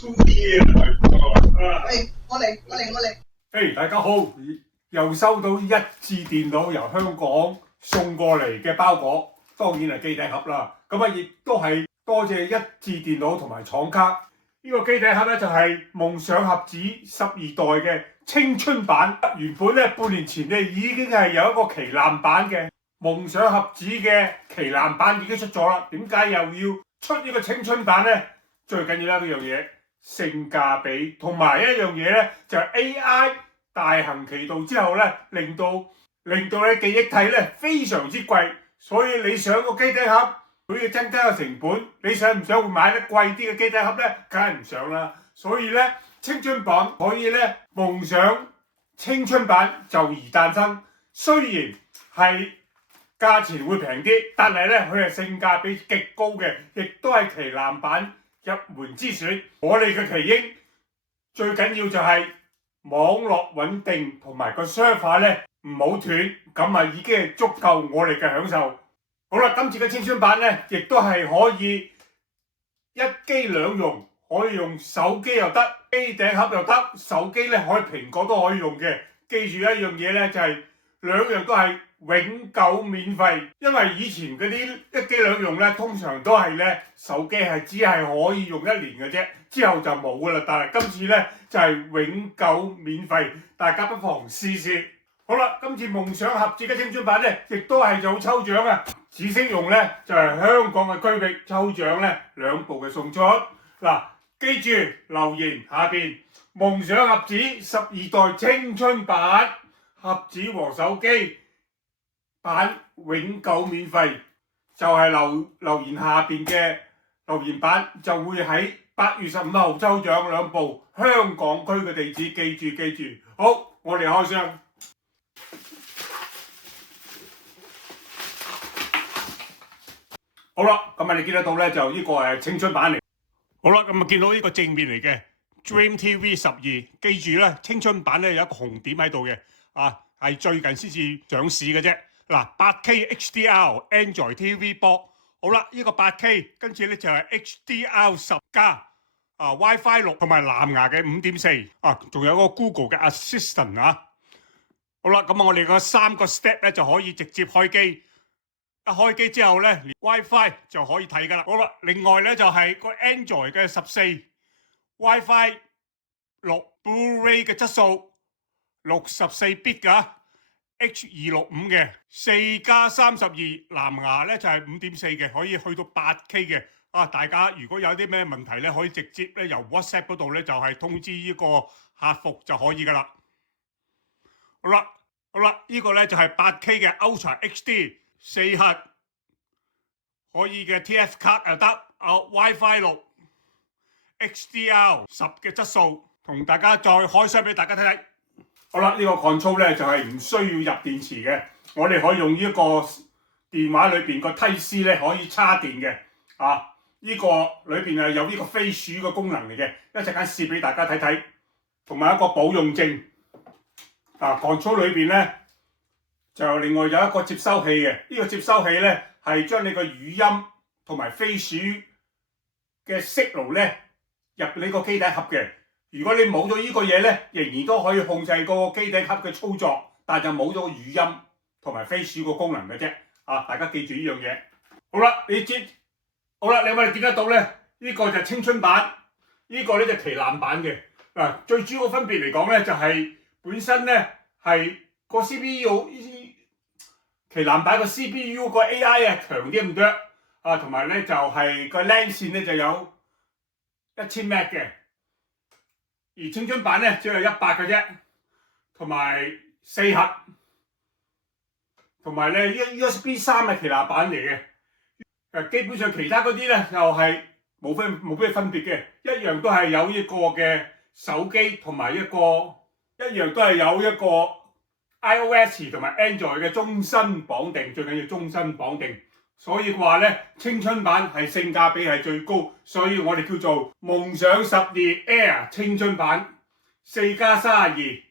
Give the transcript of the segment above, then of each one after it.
嘿，大家好，又收到一致電腦由香港送過嚟嘅包裹，當然係機頂盒啦。咁啊，亦都係多謝一致電腦同埋廠卡。呢個機頂盒咧就係夢想盒子12代嘅青春版。原本咧半年前咧已經係有一個旗艦版嘅夢想盒子嘅旗艦版已經出咗啦。點解又要出呢個青春版咧？最緊要一樣嘢，性價比，同埋一樣嘢咧就係 AI 大行其道之後咧，令到你記憶體咧非常之貴，所以你想個機頂盒佢要增加個成本，你想唔想買得貴啲嘅機頂盒咧？梗係唔想啦。所以咧青春版可以咧夢想青春版就而誕生，雖然係價錢會平啲，但係咧佢係性價比極高嘅，亦都係旗艦版入門之選。我哋嘅奇英最緊要就係網絡穩定同埋個 server 咧唔好斷，咁啊已經係足夠我哋嘅享受。好啦，今次嘅青春版咧，亦都係可以一機兩用，可以用手機又得，機頂盒又得，手機咧可以蘋果都可以用嘅。記住一樣嘢咧，就係兩樣都係永久免費，因為以前嗰啲一機兩用咧，通常都係咧手機係只係可以用1年嘅啫，之後就冇噶啦。但係今次咧就係永久免費，大家不妨試試。好啦，今次夢想盒子嘅青春版咧，亦都係做抽獎啊！紫星用咧就係香港嘅區域抽獎咧2部嘅送出。嗱，記住留言下邊夢想盒子12代青春版盒子和手機版永久免費，就係留言下邊嘅留言版就會喺8月15號抽獎2部香港區嘅地址，記住。好，我哋開箱。好啦，咁你見得到咧，就呢個係青春版嚟。好啦，咁見到呢個正面嚟嘅 Dream TV 12，記住咧，青春版咧有一個紅點喺度嘅，係最近先至上市嘅啫。嗱，8K HDR Android TV 波，好啦，呢個8K，跟住咧就係 HDR 10加WiFi 6同埋藍牙嘅5.4，仲有個 Google 嘅 Assistant 啊。好啦，咁我哋個3個 step 咧就可以直接開機。一開機之後咧，連 WiFi 就可以睇噶啦。好啦，另外咧就係個 Android 嘅14 WiFi 6 Blu-ray 嘅質素64bit 噶 H.265 嘅4+32藍牙咧就係5.4嘅，可以去到8K 嘅。大家如果有啲咩問題咧，可以直接咧由 WhatsApp 嗰度咧就係通知呢個客服就可以噶啦。好啦，呢個咧就係8K 嘅 Ultra HD。4核可以嘅 TF 卡又得，WiFi 6 HDR 10嘅質素，同大家再開箱俾大家睇睇。好啦，呢個 control 咧就係唔需要入電池嘅，我哋可以用呢個電話裏邊個 Type C 咧可以插電嘅，呢個裏邊係有呢個飛鼠嘅功能嚟嘅，一陣間試俾大家睇睇，同埋一個保用證。control 裏邊咧。就另外有一個接收器嘅，呢個接收器咧係將你個語音同埋飛鼠嘅 signal 咧入你個機頂盒嘅。如果你冇咗呢個嘢咧，仍然都可以控制個機頂盒嘅操作，但就冇咗個語音同埋飛鼠個功能嘅啫。大家記住呢樣嘢。好啦，你有冇見得到咧？呢個就係青春版，呢個咧就旗艦版嘅。最主要嘅分別嚟講咧，就係本身咧係個 CPU。旗艦版個 CPU 個 AI 強啲咁多，同埋咧就係個 LAN 線咧就有1000M 嘅，而青春版咧只有100嘅啫，同埋4核，同埋咧USB 3係旗艦版嚟嘅。基本上其他嗰啲咧又係冇咩分別嘅，一樣都係有一個嘅手機同埋一樣都係有一個。iOS 同埋 Android 嘅終身綁定，最緊要終身綁定，所以話咧青春版係性價比係最高，所以我哋叫做夢想12 Air 青春版4+32。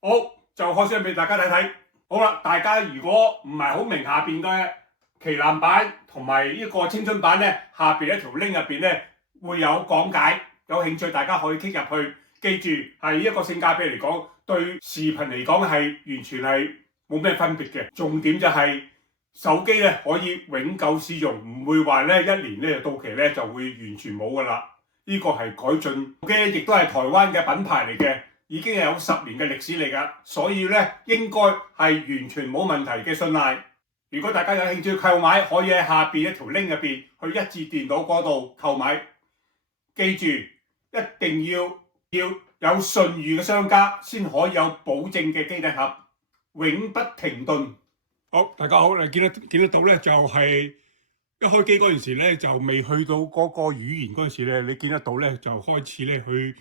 好，就開箱俾大家睇睇。好啦，大家如果唔係好明下邊嘅旗艦版同埋呢個青春版咧，下邊一條 link 入邊咧會有講解。有興趣大家可以 click 入去。記住係一個性價比嚟講，對視頻嚟講係完全係冇咩分別嘅。重點就係手機咧可以永久使用，唔會話咧1年咧到期咧就會完全冇噶啦。呢個係改進。手機亦都係台灣嘅品牌嚟嘅，已經係有10年嘅歷史嚟㗎，所以咧應該係完全冇問題嘅信賴。如果大家有興趣購買，可以喺下邊一條 link 入邊去一致電腦嗰度購買。記住，一定要有信譽嘅商家先可以有保證嘅機頂盒，永不停頓。好，大家好，你見得到咧，就係一開機嗰陣時咧，就未去到嗰個語言嗰陣時咧，你見得到咧，就開始咧去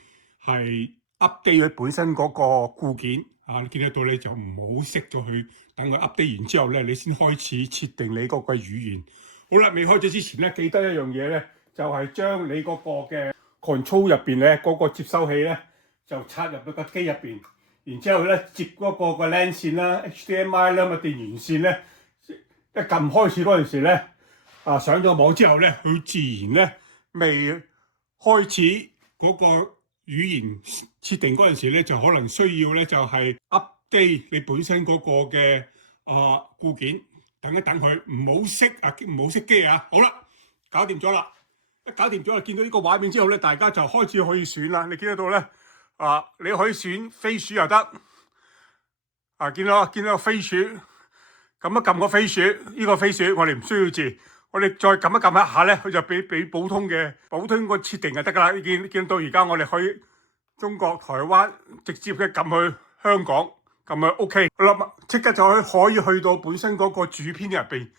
係 update 佢本身嗰個固件啊，你見得到咧就唔好熄咗佢，等佢 update 完之後咧，你先開始設定你嗰個語言。好啦，未開始之前咧，記得一樣嘢咧，就係將你嗰個嘅 control 入邊咧嗰個接收器咧，就插入到個機入邊，然之後咧接嗰個LAN 線啦、HDMI 啦、電源線咧，一撳開始嗰陣時咧，上咗網之後咧，佢自然咧未開始嗰個語言設定嗰陣時咧，就可能需要咧就係 update 你本身嗰個嘅固件，等一等佢，唔好熄機啊！好啦，搞掂咗啦。一搞掂咗啦，見到呢個畫面之後咧，大家就開始可以選啦。你見得到咧，你可以選飛鼠又得，見到個飛鼠，撳一撳個飛鼠，呢個飛鼠我哋唔需要字，我哋再撳一撳一下咧，佢就俾普通個設定就得噶啦。你見到而家我哋去中國台灣，直接嘅撳去香港，撳去 OK， 好啦，即刻就可以去到本身嗰個主片入邊。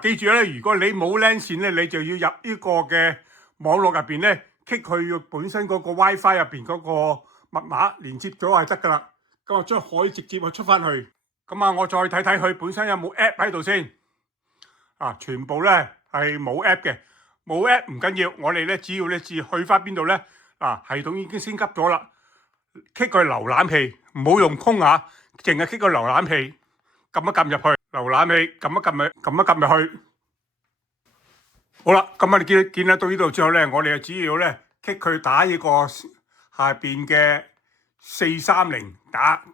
記住咧，如果你冇 LAN 線咧，你就要入呢個嘅網絡入邊咧 ，kick 佢本身嗰個 WiFi 入邊嗰個密碼連接咗係得噶啦。咁我將可以直接出翻去。咁我再睇睇佢本身有冇 app 喺度先。全部咧係冇 app 嘅，冇 app 唔緊要，我哋咧只要咧去翻邊度咧，系統已經升級咗啦。kick 佢瀏覽器，唔好用空淨係 kick 個瀏覽器，撳一撳入去，瀏覽器撳一撳入去。好啦，咁你見得到呢度之後咧，我哋就只要咧 kick 佢打呢個下邊嘅430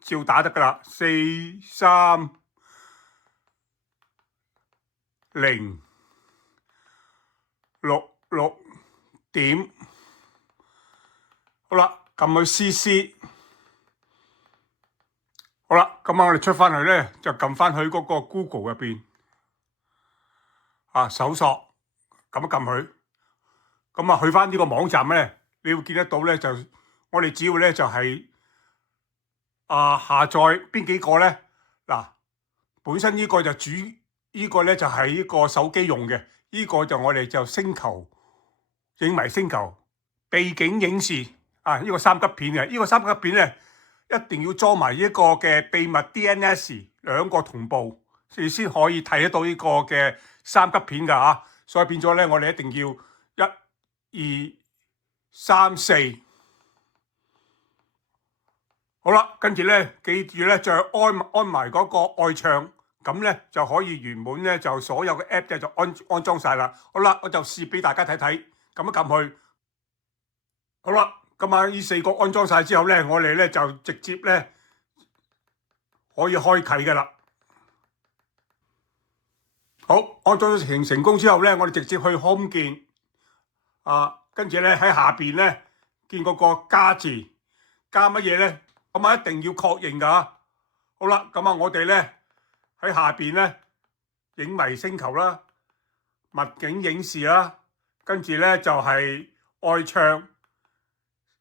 照打得噶啦，43066好啦，撳去 CC。好啦，咁我哋出翻去咧，就撳翻去嗰個 Google 入邊，搜索。撳一撳佢，咁去翻呢個網站咧，你會見得到咧，就我哋只要咧就係下載邊幾個咧，本身呢個就呢個咧就係呢個手機用嘅，呢個就我哋就星球影迷星球背景影視呢個3級片嘅，呢個3級片咧一定要裝埋呢個嘅秘密 DNS 2個同步，你先可以睇得到呢個嘅3級片噶所以變咗咧，我哋一定要1、2、3、4。好啦，跟住咧，記住咧，再安埋嗰個愛唱，咁咧就可以圓滿咧，就所有嘅 app 咧就安裝晒啦。好啦，我就試俾大家睇睇，撳一撳去。好啦，咁呢4個安裝晒之後咧，我哋咧就直接咧可以開啟噶啦。好，安裝成功之後咧，我哋直接去 Home 鍵，跟住咧喺下邊咧見嗰個加字，加乜嘢咧？咁一定要確認噶。好啦，咁我哋咧喺下邊咧影迷星球啦、物景影視啦，跟住咧就係愛唱、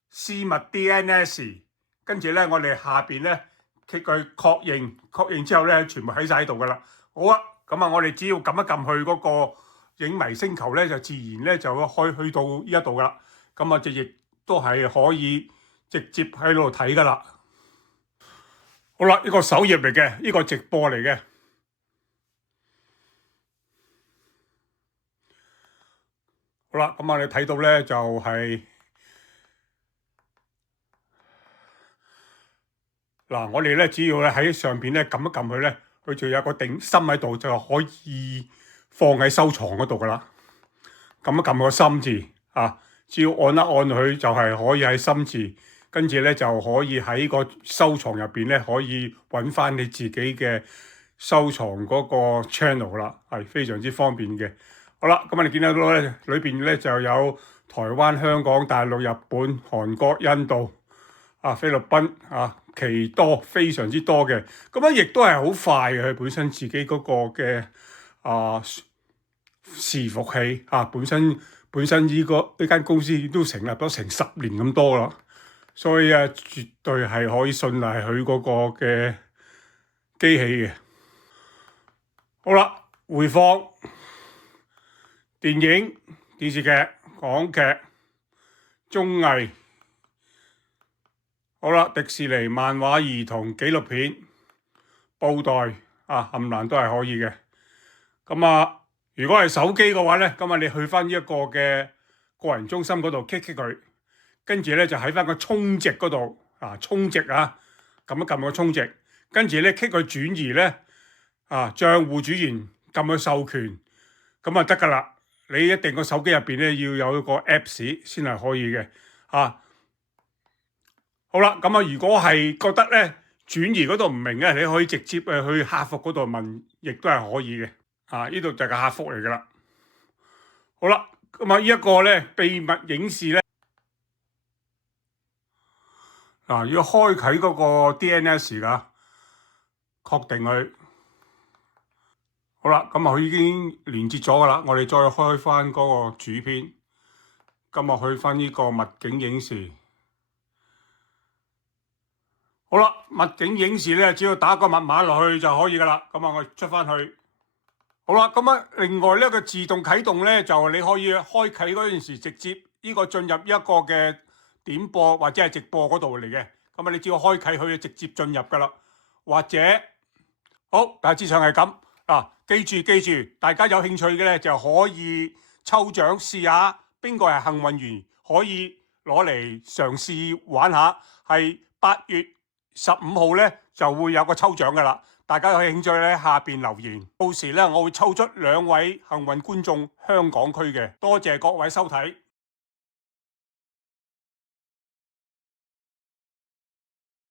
私密 DNS， 跟住咧我哋下邊咧 click 佢確認，確認之後咧全部喺晒喺度噶啦。好啊。咁我哋只要撳一撳去嗰個影迷星球咧，就自然咧就去到呢一度噶啦。咁就亦都係可以直接喺度睇噶啦。好啦，呢個首頁嚟嘅，呢個直播嚟嘅。好啦，咁我哋睇到咧就係我哋咧只要咧喺上邊咧撳一撳佢咧。佢就有個定心喺度，就可以放喺收藏嗰度噶啦。撳一撳個心字只要按一按佢就係可以喺心字，跟住咧就可以喺個收藏入邊咧可以揾翻你自己嘅收藏嗰個 channel 啦，係非常之方便嘅。好啦，咁你見得到咧，裏邊咧就有台灣、香港、大陸、日本、韓國、印度、菲律賓奇多，非常之多嘅。咁樣亦都係好快嘅，佢本身自己嗰個嘅伺服器本身呢間公司都成立咗成10年咁多啦，所以絕對係可以信賴佢嗰個嘅機器嘅。好啦，回放電影、電視劇、港劇、綜藝，好啦，迪士尼漫畫、兒童紀錄片、布袋冚唪唥都係可以嘅。咁如果係手機嘅話咧，咁你去翻呢一個嘅個人中心嗰度 click 佢，跟住咧就喺翻個充值嗰度充值撳一撳個充值，跟住咧 click 佢轉移咧帳戶主人撳佢授權，咁得㗎啦。你一定個手機入邊咧要有一個 Apps 先係可以嘅好啦，咁如果係覺得咧轉移嗰度唔明嘅，你可以直接去客服嗰度問，亦都係可以嘅。呢度就係個客服嚟㗎啦。好啦，咁呢一個咧秘密影視咧要開啟嗰個 DNS 㗎，確定佢。好啦，咁佢已經連接咗㗎啦。我哋再開翻嗰個主篇，去翻呢個物景影視。好啦，物景影視咧，只要打個密碼落去就可以㗎啦。我出翻去。好啦，另外呢個自動啟動咧，就你可以開啟嗰陣時，直接呢個進入一個嘅點播或者係直播嗰度嚟嘅。你只要開啟佢就直接進入㗎啦。或者好，大致上係咁。記住，大家有興趣嘅咧就可以抽獎試下，邊個係幸運員可以攞嚟嘗試玩下。係8月15號咧就會有個抽獎㗎啦，大家有興趣咧下邊留言，到時咧我會抽出2位幸運觀眾香港區嘅，多謝各位收睇。